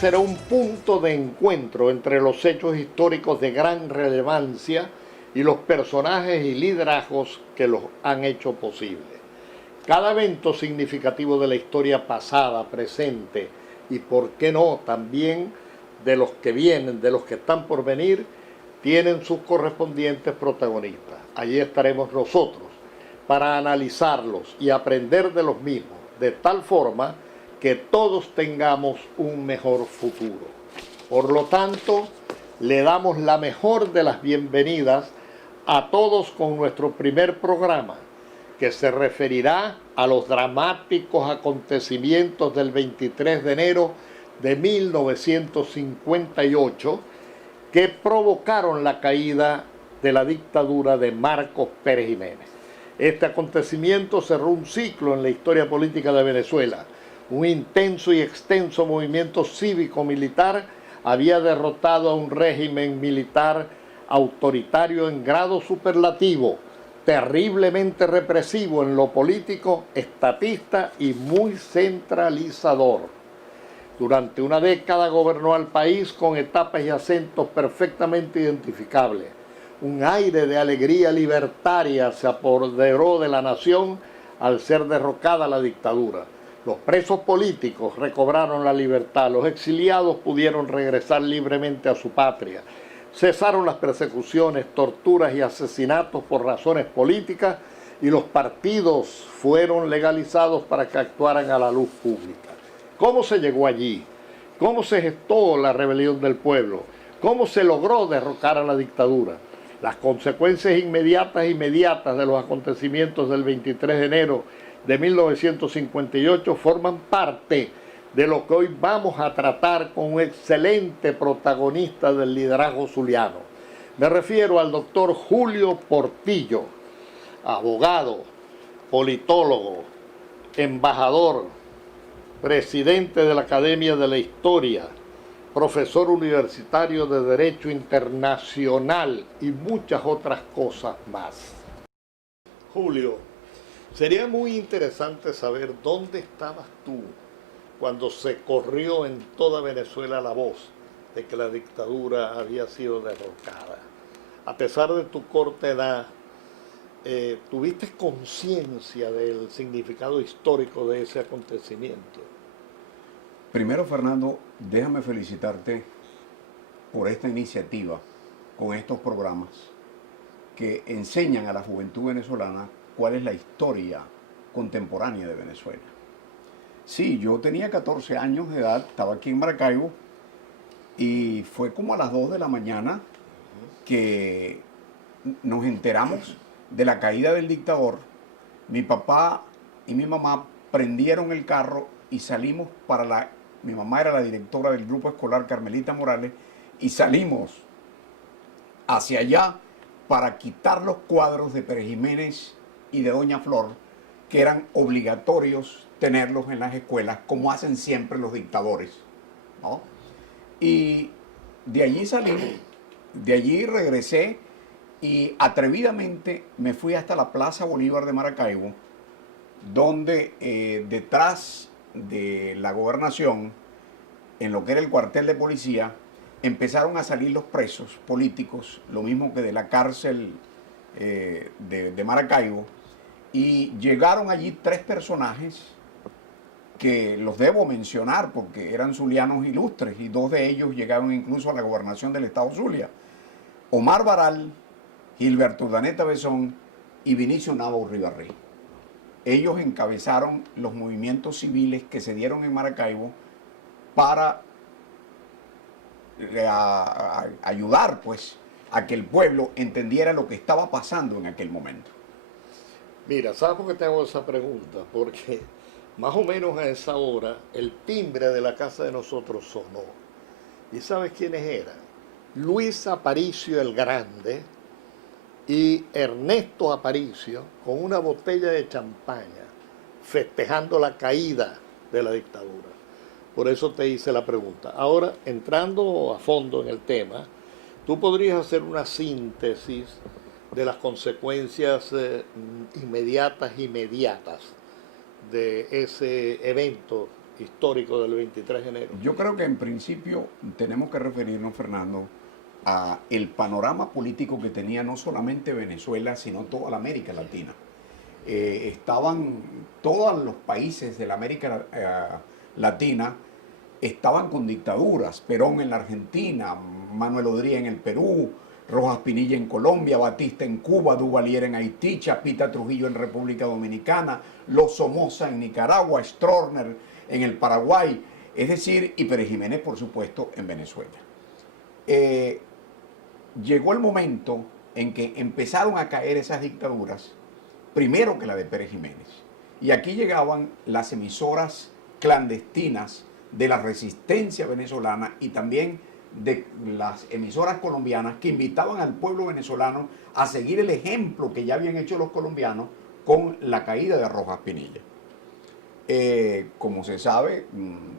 será un punto de encuentro entre los hechos históricos de gran relevancia y los personajes y liderazgos que los han hecho posible. Cada evento significativo de la historia pasada, presente y, por qué no, también de los que vienen, de los que están por venir, tienen sus correspondientes protagonistas. Allí estaremos nosotros para analizarlos y aprender de los mismos, de tal forma que todos tengamos un mejor futuro. Por lo tanto, le damos la mejor de las bienvenidas a todos con nuestro primer programa, que se referirá a los dramáticos acontecimientos del 23 de enero de 1958 que provocaron la caída de la dictadura de Marcos Pérez Jiménez. Este acontecimiento cerró un ciclo en la historia política de Venezuela. Un intenso y extenso movimiento cívico-militar había derrotado a un régimen militar autoritario en grado superlativo, terriblemente represivo en lo político, estatista y muy centralizador. Durante una década gobernó al país con etapas y acentos perfectamente identificables. Un aire de alegría libertaria se apoderó de la nación al ser derrocada la dictadura. Los presos políticos recobraron la libertad, los exiliados pudieron regresar libremente a su patria. Cesaron las persecuciones, torturas y asesinatos por razones políticas y los partidos fueron legalizados para que actuaran a la luz pública. ¿Cómo se llegó allí? ¿Cómo se gestó la rebelión del pueblo? ¿Cómo se logró derrocar a la dictadura? Las consecuencias inmediatas de los acontecimientos del 23 de enero de 1958 forman parte de lo que hoy vamos a tratar con un excelente protagonista del liderazgo zuliano. Me refiero al doctor Julio Portillo, abogado, politólogo, embajador, presidente de la Academia de la Historia, profesor universitario de Derecho Internacional y muchas otras cosas más. Julio, sería muy interesante saber dónde estabas tú cuando se corrió en toda Venezuela la voz de que la dictadura había sido derrocada. A pesar de tu corta edad, ¿tuviste conciencia del significado histórico de ese acontecimiento? Primero, Fernando, déjame felicitarte por esta iniciativa con estos programas que enseñan a la juventud venezolana cuál es la historia contemporánea de Venezuela. Sí, yo tenía 14 años de edad, estaba aquí en Maracaibo y fue como a las 2 de la mañana que nos enteramos de la caída del dictador. Mi papá y mi mamá prendieron el carro y salimos para mi mamá era la directora del grupo escolar Carmelita Morales y salimos hacia allá para quitar los cuadros de Pérez Jiménez y de Doña Flor, que eran obligatorios tenerlos en las escuelas, como hacen siempre los dictadores, ¿no? Y de allí salí, de allí regresé y atrevidamente me fui hasta la Plaza Bolívar de Maracaibo, donde detrás de la gobernación, en lo que era el cuartel de policía, empezaron a salir los presos políticos, lo mismo que de la cárcel de Maracaibo, y llegaron allí 3 personajes que los debo mencionar porque eran zulianos ilustres y 2 de ellos llegaron incluso a la gobernación del estado Zulia: Omar Baral, Gilberto Urdaneta Besón y Vinicio Nava Urribarri. Ellos encabezaron los movimientos civiles que se dieron en Maracaibo para ayudar pues a que el pueblo entendiera lo que estaba pasando en aquel momento. Mira, ¿sabes por qué te hago esa pregunta? Porque más o menos a esa hora el timbre de la casa de nosotros sonó. ¿Y sabes quiénes eran? Luis Aparicio el Grande y Ernesto Aparicio con una botella de champaña festejando la caída de la dictadura. Por eso te hice la pregunta. Ahora, entrando a fondo en el tema, tú podrías hacer una síntesis de las consecuencias inmediatas de ese evento histórico del 23 de enero? Yo creo que en principio tenemos que referirnos, Fernando, a el panorama político que tenía no solamente Venezuela, sino toda la América Latina. Estaban todos los países de la América Latina estaban con dictaduras. Perón en la Argentina, Manuel Odría en el Perú, Rojas Pinilla en Colombia, Batista en Cuba, Duvalier en Haití, Chapita Trujillo en República Dominicana, Los Somoza en Nicaragua, Stroessner en el Paraguay, es decir, y Pérez Jiménez, por supuesto, en Venezuela. Llegó el momento en que empezaron a caer esas dictaduras, primero que la de Pérez Jiménez. Y aquí llegaban las emisoras clandestinas de la resistencia venezolana y también de las emisoras colombianas que invitaban al pueblo venezolano a seguir el ejemplo que ya habían hecho los colombianos con la caída de Rojas Pinilla. Como se sabe,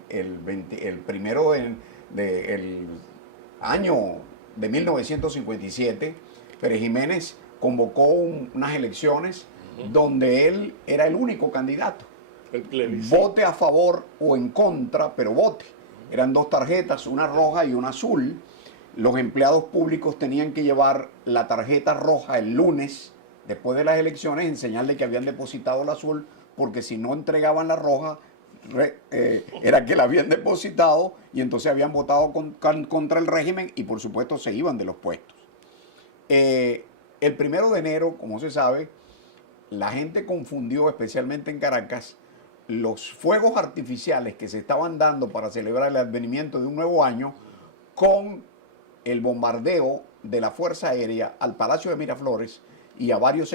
el primero del año de 1957, Pérez Jiménez convocó unas elecciones donde él era el único candidato. Vote a favor o en contra, pero vote. Eran dos tarjetas, una roja y una azul. Los empleados públicos tenían que llevar la tarjeta roja el lunes, después de las elecciones, en señal de que habían depositado la azul, porque si no entregaban la roja, era que la habían depositado y entonces habían votado contra el régimen y por supuesto se iban de los puestos. El 1 de enero, como se sabe, la gente confundió, especialmente en Caracas, los fuegos artificiales que se estaban dando para celebrar el advenimiento de un nuevo año con el bombardeo de la Fuerza Aérea al Palacio de Miraflores y a varios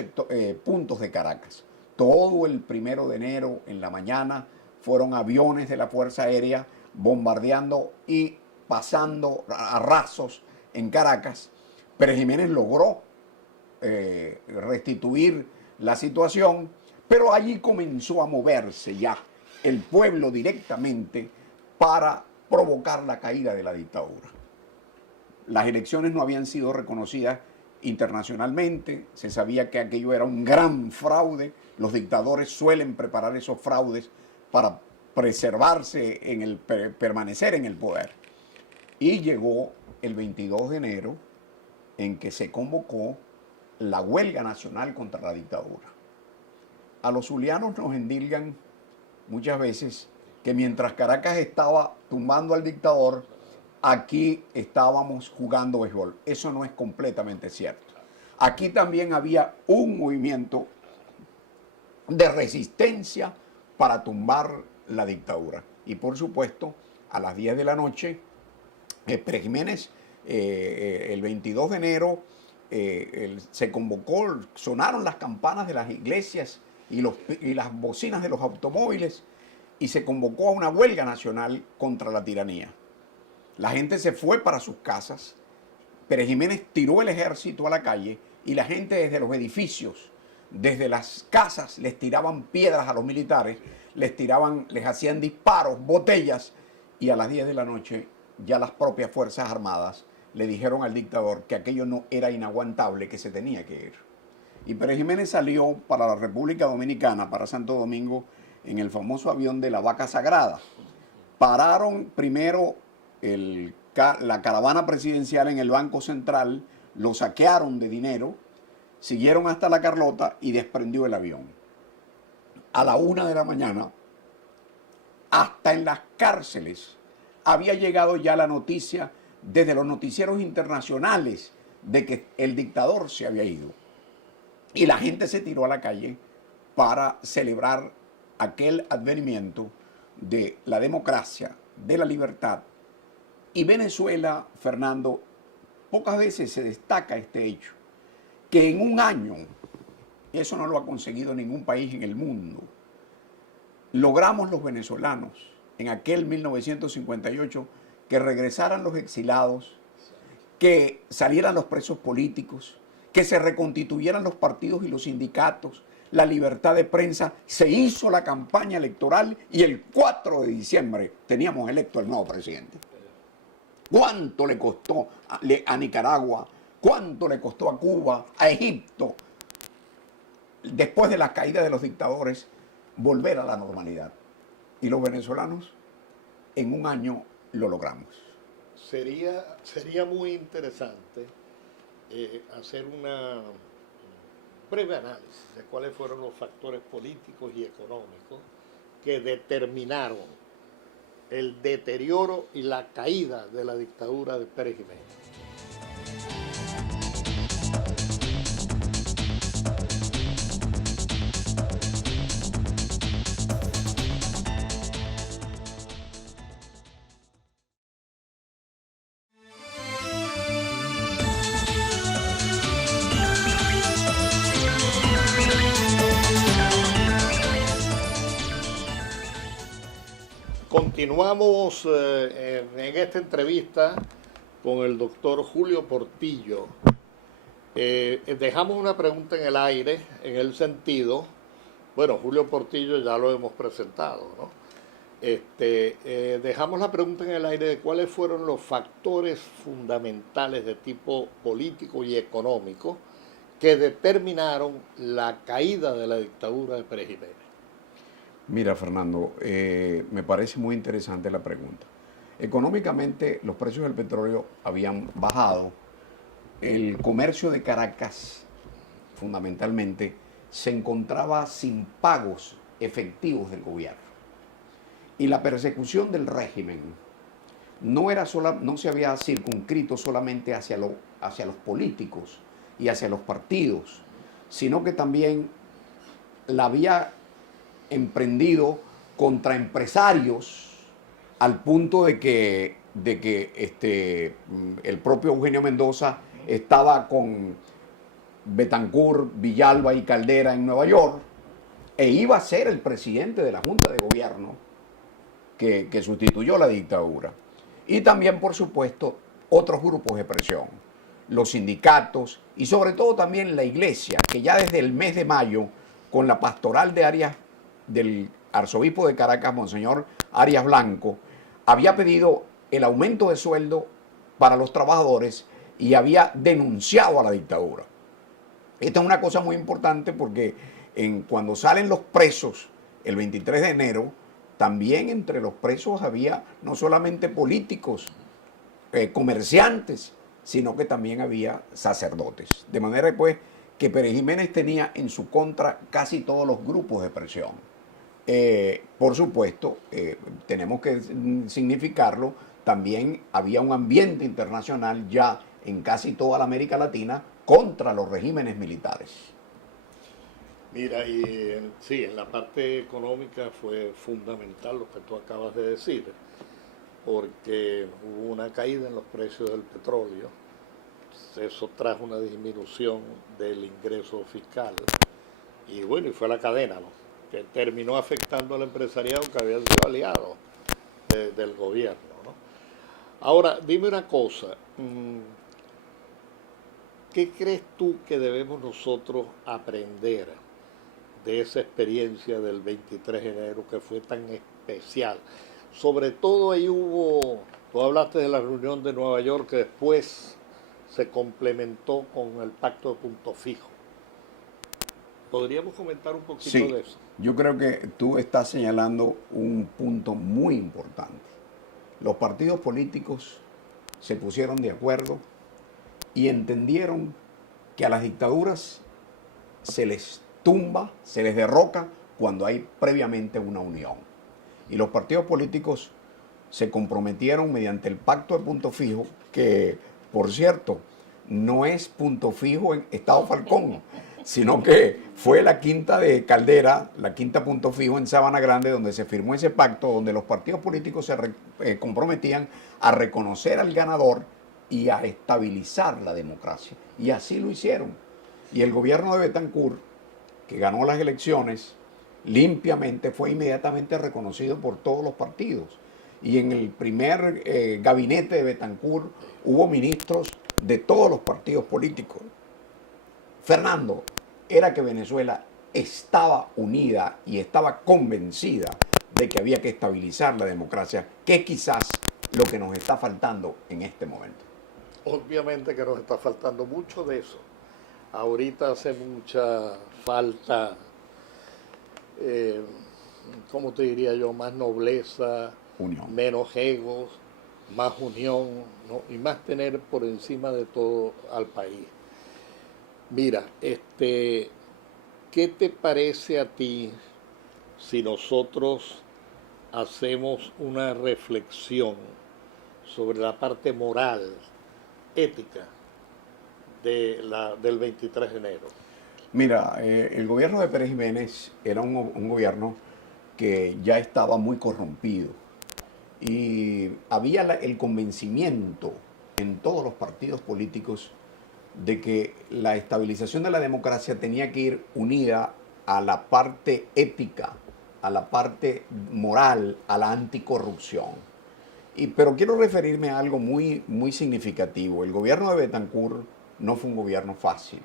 puntos de Caracas. Todo el 1 de enero en la mañana fueron aviones de la Fuerza Aérea bombardeando y pasando a rasos en Caracas. Pérez Jiménez logró restituir la situación, pero allí comenzó a moverse ya el pueblo directamente para provocar la caída de la dictadura. Las elecciones no habían sido reconocidas internacionalmente, se sabía que aquello era un gran fraude. Los dictadores suelen preparar esos fraudes para preservarse, permanecer en el poder. Y llegó el 22 de enero en que se convocó la huelga nacional contra la dictadura. A los zulianos nos endilgan muchas veces que mientras Caracas estaba tumbando al dictador, aquí estábamos jugando béisbol. Eso no es completamente cierto. Aquí también había un movimiento de resistencia para tumbar la dictadura. Y por supuesto, a las 10 de la noche, Pérez Jiménez, el 22 de enero, se convocó, sonaron las campanas de las iglesias y las bocinas de los automóviles y se convocó a una huelga nacional contra la tiranía. La gente se fue para sus casas, Pérez Jiménez tiró el ejército a la calle y la gente desde los edificios, desde las casas, les tiraban piedras a los militares, les hacían disparos, botellas, y a las 10 de la noche ya las propias Fuerzas Armadas le dijeron al dictador que aquello no era inaguantable, que se tenía que ir. Y Pérez Jiménez salió para la República Dominicana, para Santo Domingo, en el famoso avión de la Vaca Sagrada. Pararon primero la caravana presidencial en el Banco Central, lo saquearon de dinero, siguieron hasta la Carlota y desprendió el avión. A la 1 de la mañana, hasta en las cárceles, había llegado ya la noticia desde los noticieros internacionales de que el dictador se había ido. Y la gente se tiró a la calle para celebrar aquel advenimiento de la democracia, de la libertad. Y Venezuela, Fernando, pocas veces se destaca este hecho, que en un año, y eso no lo ha conseguido ningún país en el mundo, logramos los venezolanos en aquel 1958 que regresaran los exilados, que salieran los presos políticos, que se reconstituyeran los partidos y los sindicatos, la libertad de prensa. Se hizo la campaña electoral y el 4 de diciembre teníamos electo el nuevo presidente. ¿Cuánto le costó a Nicaragua? ¿Cuánto le costó a Cuba, a Egipto, después de la caída de los dictadores, volver a la normalidad? Y los venezolanos en un año lo logramos. Sería muy interesante hacer una breve análisis de cuáles fueron los factores políticos y económicos que determinaron el deterioro y la caída de la dictadura de Pérez Jiménez. Continuamos en esta entrevista con el doctor Julio Portillo. Dejamos una pregunta en el aire, en el sentido, bueno, Julio Portillo ya lo hemos presentado, ¿no? Dejamos la pregunta en el aire de cuáles fueron los factores fundamentales de tipo político y económico que determinaron la caída de la dictadura de Pérez Jiménez. Mira, Fernando, me parece muy interesante la pregunta. Económicamente, los precios del petróleo habían bajado. El comercio de Caracas, fundamentalmente, se encontraba sin pagos efectivos del gobierno. Y la persecución del régimen no se había circunscrito solamente hacia los políticos y hacia los partidos, sino que también la había emprendido contra empresarios al punto de que el propio Eugenio Mendoza estaba con Betancourt, Villalba y Caldera en Nueva York e iba a ser el presidente de la Junta de Gobierno que sustituyó la dictadura. Y también, por supuesto, otros grupos de presión, los sindicatos y sobre todo también la iglesia, que ya desde el mes de mayo, con la pastoral del arzobispo de Caracas, Monseñor Arias Blanco, había pedido el aumento de sueldo para los trabajadores y había denunciado a la dictadura. Esta es una cosa muy importante porque cuando salen los presos el 23 de enero, también entre los presos había no solamente políticos, comerciantes, sino que también había sacerdotes. De manera pues que Pérez Jiménez tenía en su contra casi todos los grupos de presión. Por supuesto, tenemos que significarlo, también había un ambiente internacional ya en casi toda la América Latina contra los regímenes militares. Mira, y sí, en la parte económica fue fundamental lo que tú acabas de decir, porque hubo una caída en los precios del petróleo, eso trajo una disminución del ingreso fiscal, y bueno, y fue la cadena, ¿no?, que terminó afectando al empresariado que había sido aliado del gobierno, ¿no? Ahora, dime una cosa, ¿qué crees tú que debemos nosotros aprender de esa experiencia del 23 de enero que fue tan especial? Sobre todo ahí tú hablaste de la reunión de Nueva York que después se complementó con el pacto de punto fijo. ¿Podríamos comentar un poquito de eso? Yo creo que tú estás señalando un punto muy importante. Los partidos políticos se pusieron de acuerdo y entendieron que a las dictaduras se les tumba, se les derroca cuando hay previamente una unión. Y los partidos políticos se comprometieron mediante el pacto de punto fijo, que, por cierto, no es punto fijo en Estado Falcón, sino que fue la quinta de Caldera, la quinta punto fijo en Sabana Grande, donde se firmó ese pacto, donde los partidos políticos se comprometían a reconocer al ganador y a estabilizar la democracia. Y así lo hicieron. Y el gobierno de Betancourt, que ganó las elecciones limpiamente, fue inmediatamente reconocido por todos los partidos. Y en el primer gabinete de Betancourt hubo ministros de todos los partidos políticos. Fernando, era que Venezuela estaba unida y estaba convencida de que había que estabilizar la democracia, que quizás lo que nos está faltando en este momento. Obviamente que nos está faltando mucho de eso. Ahorita hace mucha falta, ¿cómo te diría yo?, más nobleza, unión. Menos egos, más unión, ¿no? Y más tener por encima de todo al país. Mira, ¿qué te parece a ti si nosotros hacemos una reflexión sobre la parte moral, ética del 23 de enero? Mira, el gobierno de Pérez Jiménez era un gobierno que ya estaba muy corrompido y había el convencimiento en todos los partidos políticos de que la estabilización de la democracia tenía que ir unida a la parte ética, a la parte moral, a la anticorrupción. Pero quiero referirme a algo muy, muy significativo. El gobierno de Betancur no fue un gobierno fácil.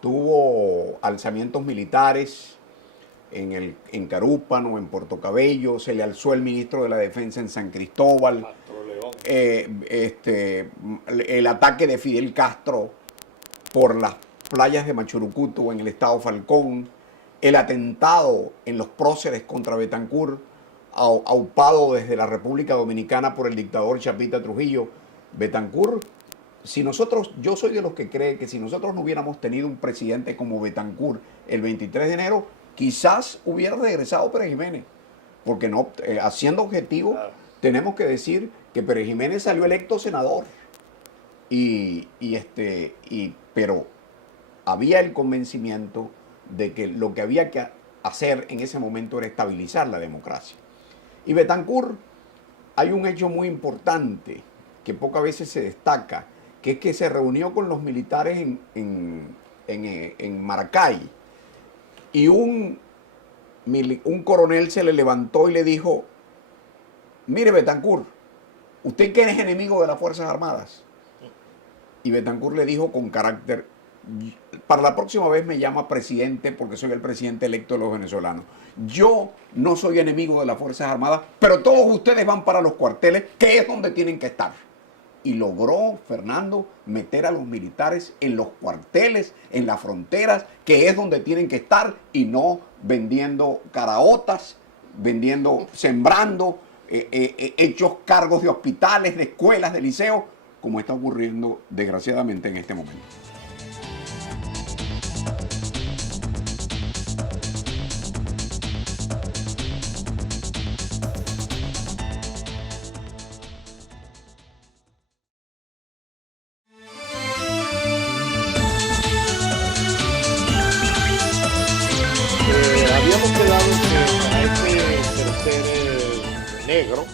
Tuvo alzamientos militares en Carúpano, en Puerto Cabello, se le alzó el ministro de la Defensa en San Cristóbal, el ataque de Fidel Castro por las playas de Machurucuto en el estado Falcón, el atentado en los próceres contra Betancur, aupado desde la República Dominicana por el dictador Chapita Trujillo. Betancur, yo soy de los que cree que si nosotros no hubiéramos tenido un presidente como Betancur el 23 de enero, quizás hubiera regresado Pérez Jiménez, porque no, haciendo objetivo, tenemos que decir que Pérez Jiménez salió electo senador, pero había el convencimiento de que lo que había que hacer en ese momento era estabilizar la democracia. Y Betancur, hay un hecho muy importante que pocas veces se destaca, que es que se reunió con los militares en Maracay, y un coronel se le levantó y le dijo: mire, Betancur, ¿usted que es enemigo de las Fuerzas Armadas? Y Betancur le dijo con carácter: para la próxima vez me llama presidente, porque soy el presidente electo de los venezolanos. Yo no soy enemigo de las Fuerzas Armadas, pero todos ustedes van para los cuarteles, que es donde tienen que estar. Y logró, Fernando, meter a los militares en los cuarteles, en las fronteras, que es donde tienen que estar, y no vendiendo caraotas, sembrando, hechos cargos de hospitales, de escuelas, de liceos, como está ocurriendo desgraciadamente en este momento. Habíamos quedado que para este tercer negro,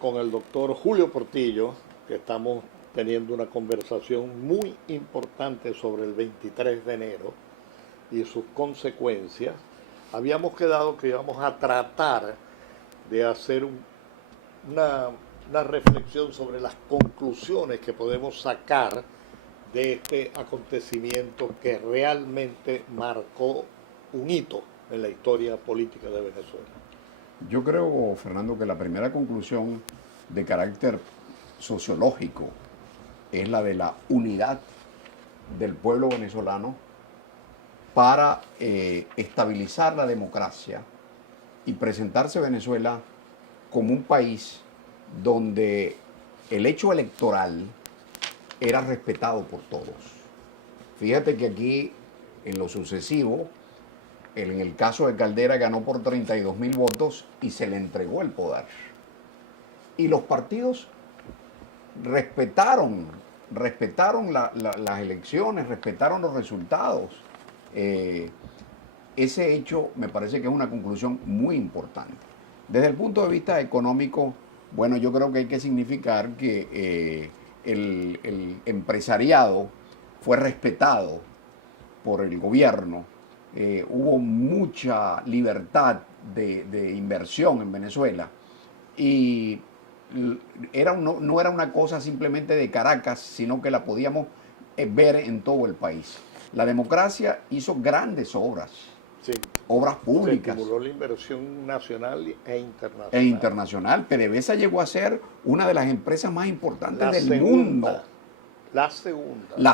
con el doctor Julio Portillo, que estamos teniendo una conversación muy importante sobre el 23 de enero y sus consecuencias, habíamos quedado que íbamos a tratar de hacer una reflexión sobre las conclusiones que podemos sacar de este acontecimiento que realmente marcó un hito en la historia política de Venezuela. Yo creo, Fernando, que la primera conclusión de carácter sociológico es la de la unidad del pueblo venezolano para estabilizar la democracia y presentarse Venezuela como un país donde el hecho electoral era respetado por todos. Fíjate que aquí, en lo sucesivo, en el caso de Caldera, ganó por 32.000 votos y se le entregó el poder. Y los partidos respetaron las elecciones, respetaron los resultados. Ese hecho me parece que es una conclusión muy importante. Desde el punto de vista económico, bueno, yo creo que hay que significar que el empresariado fue respetado por el gobierno. Hubo mucha libertad de inversión en Venezuela y no era una cosa simplemente de Caracas, sino que la podíamos ver en todo el país. La democracia hizo grandes obras, sí, obras públicas. Se estimuló la inversión nacional e internacional. PDVSA llegó a ser una de las empresas más importantes del mundo. La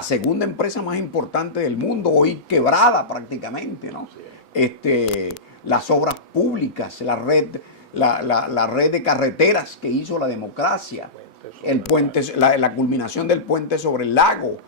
segunda empresa más importante del mundo, hoy quebrada prácticamente, ¿no? Sí. Las obras públicas, la red la red de carreteras que hizo la democracia, el puente, la culminación del puente sobre el lago,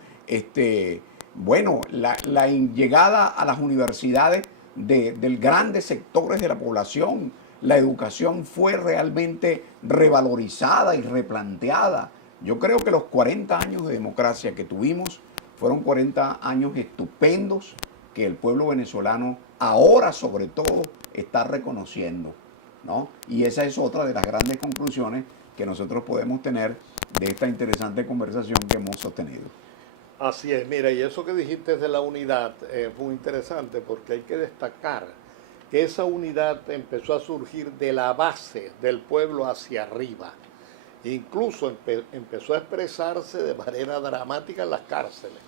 bueno, la llegada a las universidades de grandes sectores de la población. La educación fue realmente revalorizada y replanteada. Yo creo que los 40 años de democracia que tuvimos fueron 40 años estupendos que el pueblo venezolano ahora sobre todo está reconociendo, ¿no? Y esa es otra de las grandes conclusiones que nosotros podemos tener de esta interesante conversación que hemos sostenido. Así es, mira, y eso que dijiste de la unidad es muy interesante porque hay que destacar que esa unidad empezó a surgir de la base del pueblo hacia arriba. Incluso empezó a expresarse de manera dramática en las cárceles.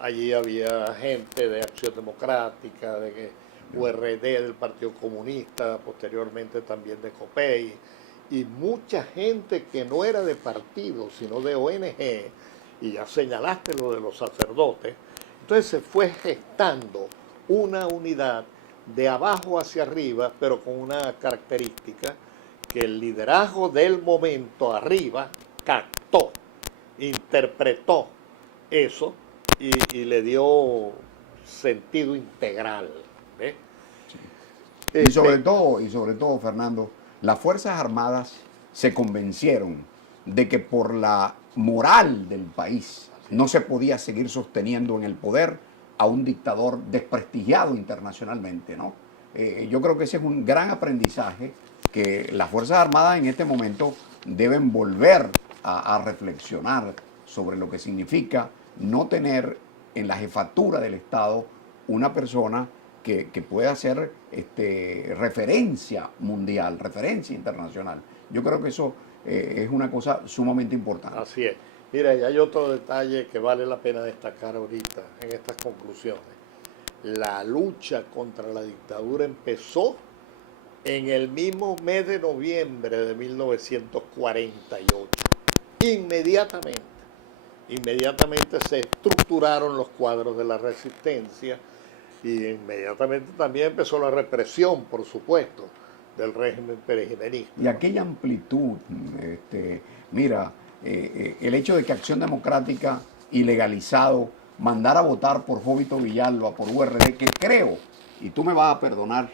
Allí había gente de Acción Democrática, de URD, del Partido Comunista, posteriormente también de COPEI, y mucha gente que no era de partido, sino de ONG, y ya señalaste lo de los sacerdotes. Entonces se fue gestando una unidad de abajo hacia arriba, pero con una característica que el liderazgo del momento arriba captó, interpretó eso y le dio sentido integral. ¿Ves? Y sobre todo, Fernando, las Fuerzas Armadas se convencieron de que por la moral del país no se podía seguir sosteniendo en el poder a un dictador desprestigiado internacionalmente, ¿no? Yo creo que ese es un gran aprendizaje que las Fuerzas Armadas en este momento deben volver a reflexionar sobre lo que significa no tener en la jefatura del Estado una persona que pueda ser referencia mundial, referencia internacional. Yo creo que eso es una cosa sumamente importante. Así es. Mira, y hay otro detalle que vale la pena destacar ahorita en estas conclusiones. La lucha contra la dictadura empezó en el mismo mes de noviembre de 1948. Inmediatamente se estructuraron los cuadros de la resistencia y inmediatamente también empezó la represión, por supuesto, del régimen perejimenista. Y aquella amplitud, mira, el hecho de que Acción Democrática ilegalizado mandara a votar por Jovito Villalba, por URD, que creo, y tú me vas a perdonar,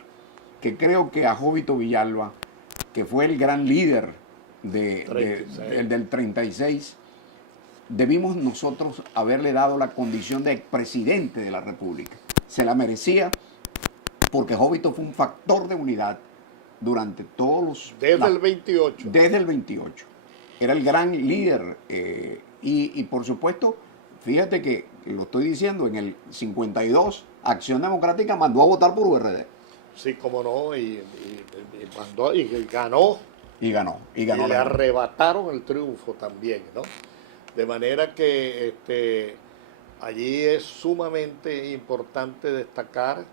que creo que a Jovito Villalba, que fue el gran líder del 36, debimos nosotros haberle dado la condición de expresidente de la República. Se la merecía porque Jovito fue un factor de unidad durante todos los... Desde el 28. Desde el 28. Era el gran líder y por supuesto, fíjate que lo estoy diciendo, en el 52 Acción Democrática mandó a votar por URD. Sí, como no, y mandó y ganó. Y ganó. Y le arrebataron el triunfo también, ¿no? De manera que allí es sumamente importante destacar,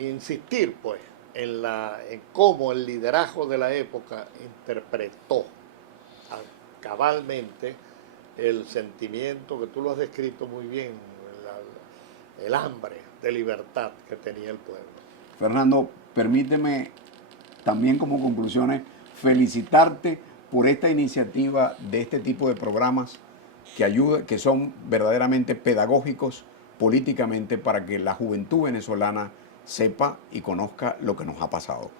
insistir pues, en cómo el liderazgo de la época interpretó cabalmente el sentimiento que tú lo has descrito muy bien, el hambre de libertad que tenía el pueblo. Fernando, permíteme también como conclusiones felicitarte por esta iniciativa de este tipo de programas que son verdaderamente pedagógicos políticamente para que la juventud venezolana sepa y conozca lo que nos ha pasado.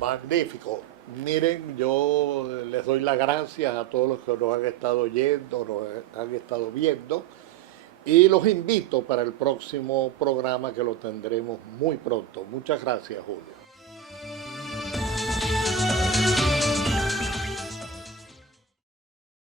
Magnífico. Miren, yo les doy las gracias a todos los que nos han estado oyendo, nos han estado viendo y los invito para el próximo programa que lo tendremos muy pronto. Muchas gracias, Julio.